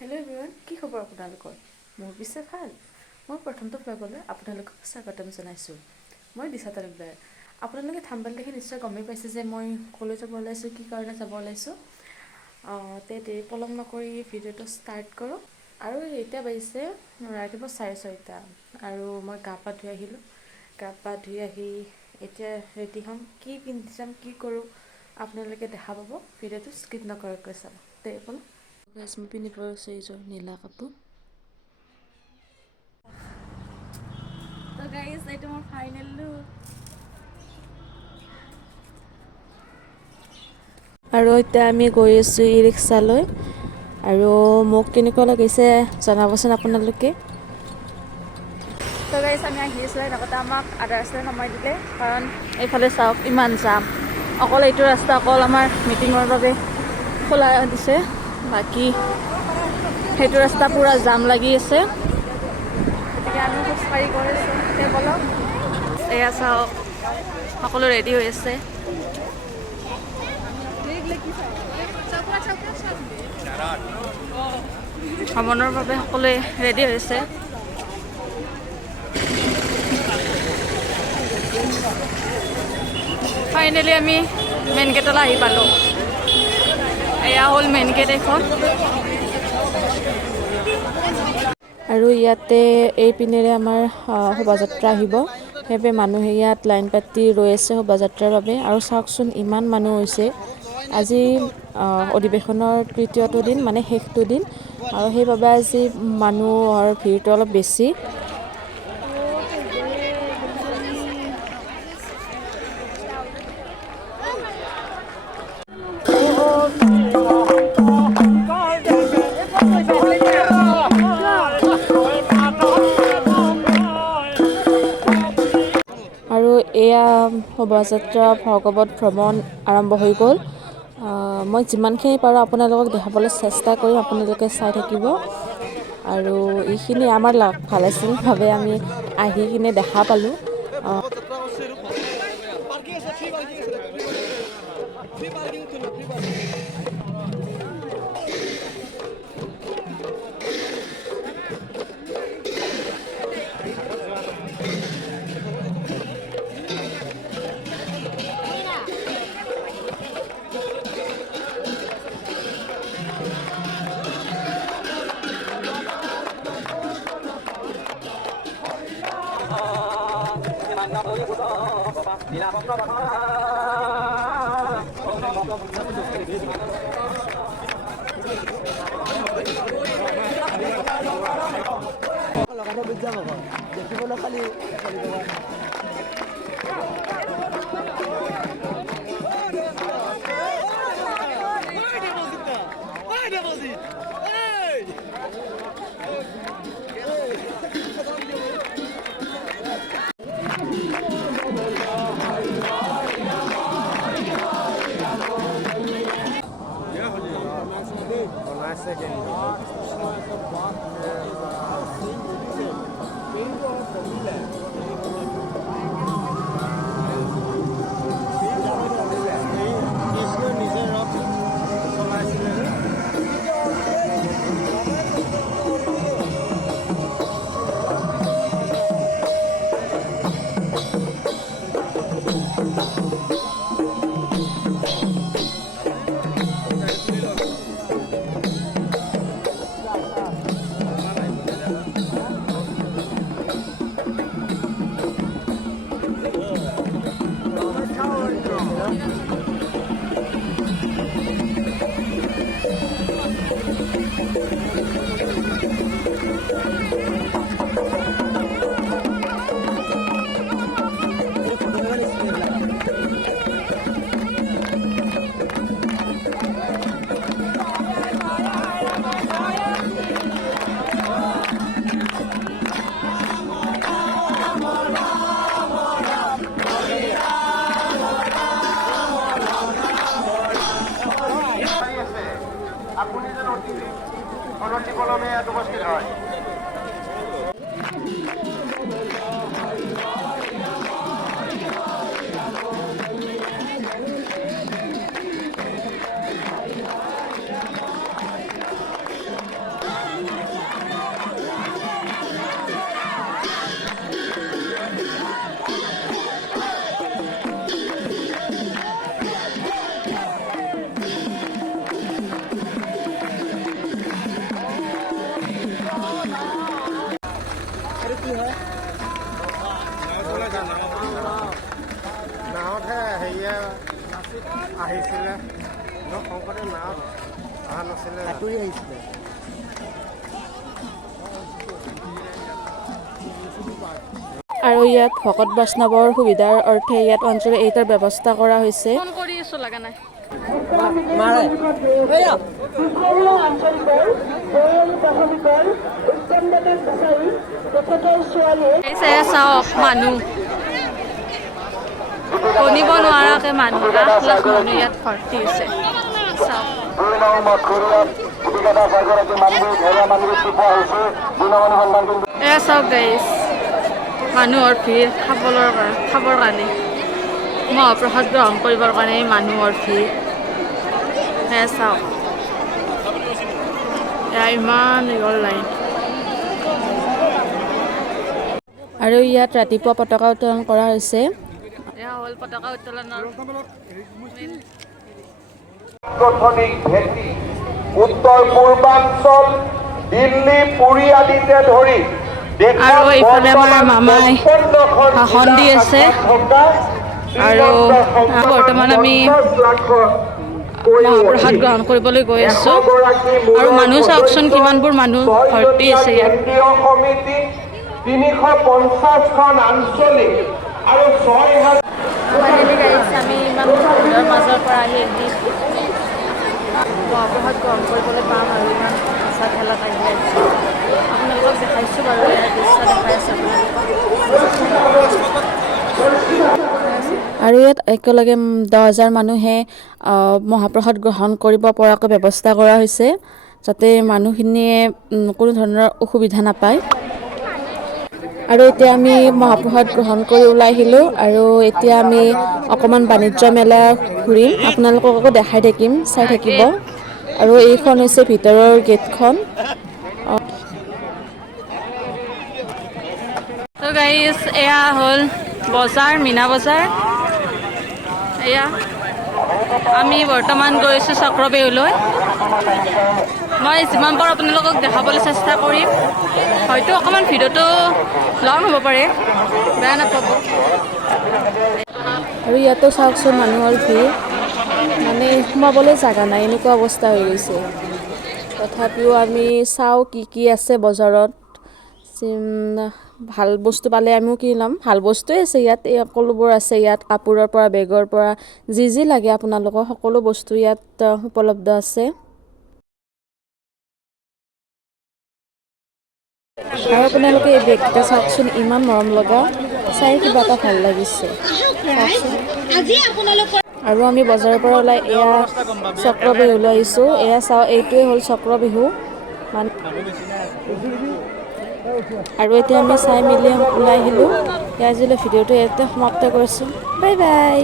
Hello' everyone, কি খবৰ আপোনালোকৰ? মোৰ পিছে ভাল। মই প্ৰথমটো ব্লগলৈ আপোনালোকক স্বাগতম জনাইছোঁ। মই দিশা তালুকদাৰ। আপোনালোকে থাম্বনেইল দেখি নিশ্চয় গমেই পাইছে যে মই ক'লৈ যাব ওলাইছোঁ, কি কাৰণে যাব ওলাইছোঁ। দেৰি পলম নকৰি ভিডিঅ'টো ষ্টাৰ্ট কৰোঁ। আৰু এতিয়া বাজিছে ৰাতিপুৱা 6:30 আৰু মই গা পা ধুই আহিলোঁ। গা পা ধুই আহি এতিয়া ৰেডি হ'ম। কি পিন্ধি যাম, কি কৰোঁ আপোনালোকে দেখা পাব। ভিডিঅ'টো স্কিপ নকৰাকৈ চাব। দে ব'লক। মই পিন্ধিব লৈছোঁ এইযোৰ নীলা কাপোৰ। তো গাইজ, এইটো মোৰ ফাইনেল লুক। আৰু এতিয়া আমি গৈ আছোঁ ই ৰিক্সালৈ। আৰু মোক কেনেকুৱা লাগিছে জনাবচোন আপোনালোকে। তো গাইজ, আমি আহি আছোঁ, লগতে আমাক আধা ৰাস্তাত নমাই দিলে। কাৰণ এইফালে চাওক ইমান জাম। অকল এইটো ৰাস্তা অকল আমাৰ মিটিঙৰ বাবে খোলা দিছে, বাকী সেইটো ৰাস্তা পূৰা জাম লাগি আছে। গতিকে আমি খোজকাঢ়ি গৈ আছোঁ। এতিয়া ব'লক। এয়া চাওক, সকলো ৰেডি হৈ আছে। ভ্ৰমণৰ বাবে সকলোৱে ৰেডি হৈছে। ফাইনেলি আমি মেইন গেটলৈ আহি পালোঁ। এয়া হ'ল মেইন গেট এখন। আৰু ইয়াতে এই পিনেৰে আমাৰ শোভাযাত্ৰা আহিব। সেইবাবে মানুহে ইয়াত লাইন পাতি ৰৈ আছে শোভাযাত্ৰাৰ বাবে। আৰু চাওকচোন ইমান মানুহ হৈছে। আজি অধিৱেশনৰ তৃতীয়টো দিন, মানে শেষটো দিন। আৰু সেইবাবে আজি মানুহৰ ভিৰটো অলপ বেছি। আৰু এয়া শোভাযাত্ৰা ভাগৱত ভ্ৰমণ আৰম্ভ হৈ গ'ল। মই যিমানখিনি পাৰোঁ আপোনালোকক দেখাবলৈ চেষ্টা কৰিম, আপোনালোকে চাই থাকিব। আৰু এইখিনি আমাৰ ভাল আছিল বাবে আমি আহি কিনে দেখা পালোঁ। আপুনি যেন অনতি পলমে ইয়াত উপস্থিত হয়। নাৱতহে হেৰিয়ে আহিছিলে শংকৰদেৱ নাৱত অহা নাছিলে সাঁতুৰি আহিছিলে আৰু ইয়াত ভকত বৈষ্ণৱৰ সুবিধাৰ অৰ্থে ইয়াত অঞ্চল এইটাৰ ব্যৱস্থা কৰা হৈছে। চাওক মানুহ কণিব নোৱাৰাকে মানুহ লাখ লাখ মানুহ ইয়াত ভৰ্তি হৈছে। এয়া চাওক গাইজ মানুহৰ ভিৰ খাবৰ কাৰণে মহাপ্ৰসাদ গ্ৰহণ কৰিবৰ কাৰণে মানুহৰ ভিৰ সেয়া চাওক এয়া ইমান দীঘল লাইন। আৰু ইয়াত ৰাতিপুৱা পতাকা উত্তোলন কৰা হৈছে। এয়া হ'ল পতাকা উত্তোলনৰ উত্তৰ পূৰ্বাঞ্চল দিল্লী পুৰী আদিকে ধৰি আৰু এইফালে আমাৰ মামাই ভাষণ দি আছে। আৰু বৰ্তমান আমি মহাপ্ৰসাদ গ্ৰহণ কৰিবলৈ গৈ আছোঁ। আৰু মানুহ চাওকচোন কিমানবোৰ মানুহ ভৰ্তি আছে ইয়াত। 350খন আঞ্চলিক আৰু 6000 আমি ইমান ভিৰৰ মাজৰ পৰা আহি মহাপ্ৰসাদ গ্ৰহণ কৰিবলৈ পাম আৰু ইমান আশা ঠেলাত আহি আহিছোঁ। আপোনালোকক দেখাইছোঁ বাৰু ইয়াৰ দৃশ্য দেখাই আছে আৰু ইয়াত একেলগে 10,000 মানুহে মহাপ্ৰসাদ গ্ৰহণ কৰিব পৰাকৈ ব্যৱস্থা কৰা হৈছে যাতে মানুহখিনিয়ে কোনো ধৰণৰ অসুবিধা নাপায়। আৰু এতিয়া আমি মহাপ্ৰসাদ গ্ৰহণ কৰি ওলাই আহিলোঁ আৰু এতিয়া আমি অকণমান বাণিজ্য মেলা ঘূৰিম, আপোনালোকক দেখাই থাকিম, চাই থাকিব। আৰু এইখন হৈছে ভিতৰৰ গেটখন। তো গাইজ এয়া হ'ল বজাৰ, মীনা বজাৰ। এয়া আমি বৰ্তমান গৈছোঁ চক্ৰবেহুলৈ। মই যিমান পাৰোঁ আপোনালোকক দেখাবলৈ চেষ্টা কৰিম। হয়তো অকণমান ভিডিঅ'টো লং হ'ব পাৰে, বেয়া নাপাব। আৰু ইয়াতো চাওকচোন মানুহৰ ভিৰ, মানে সোমাবলৈ জাগা নাই এনেকুৱা অৱস্থা হৈ গৈছে। তথাপিও আমি চাওঁ কি কি আছে বজাৰত। ভাল বস্তু পালে আমিও কিনি ল'ম। ভাল বস্তুৱেই আছে ইয়াত, এই সকলোবোৰ আছে ইয়াত, কাপোৰৰ পৰা বেগৰ পৰা যি যি লাগে আপোনালোকক সকলো বস্তু ইয়াত উপলব্ধ আছে। আৰু আপোনালোকে এই বেগকেইটা চাওকচোন, ইমান মৰম লগা, চাই কিবা এটা ভাল লাগিছে। আৰু আমি বজাৰৰ পৰা ওলাই এয়া চক্ৰবেহুলৈ আহিছোঁ। এয়া চাওঁ, এইটোৱে হ'ল চক্ৰবেহু। আৰু এতিয়া আমি চাই মেলি ওলাই আহিলোঁ। আজিলৈ ভিডিঅ'টো ইয়াতে সমাপ্ত কৰিছোঁ। Bye bye.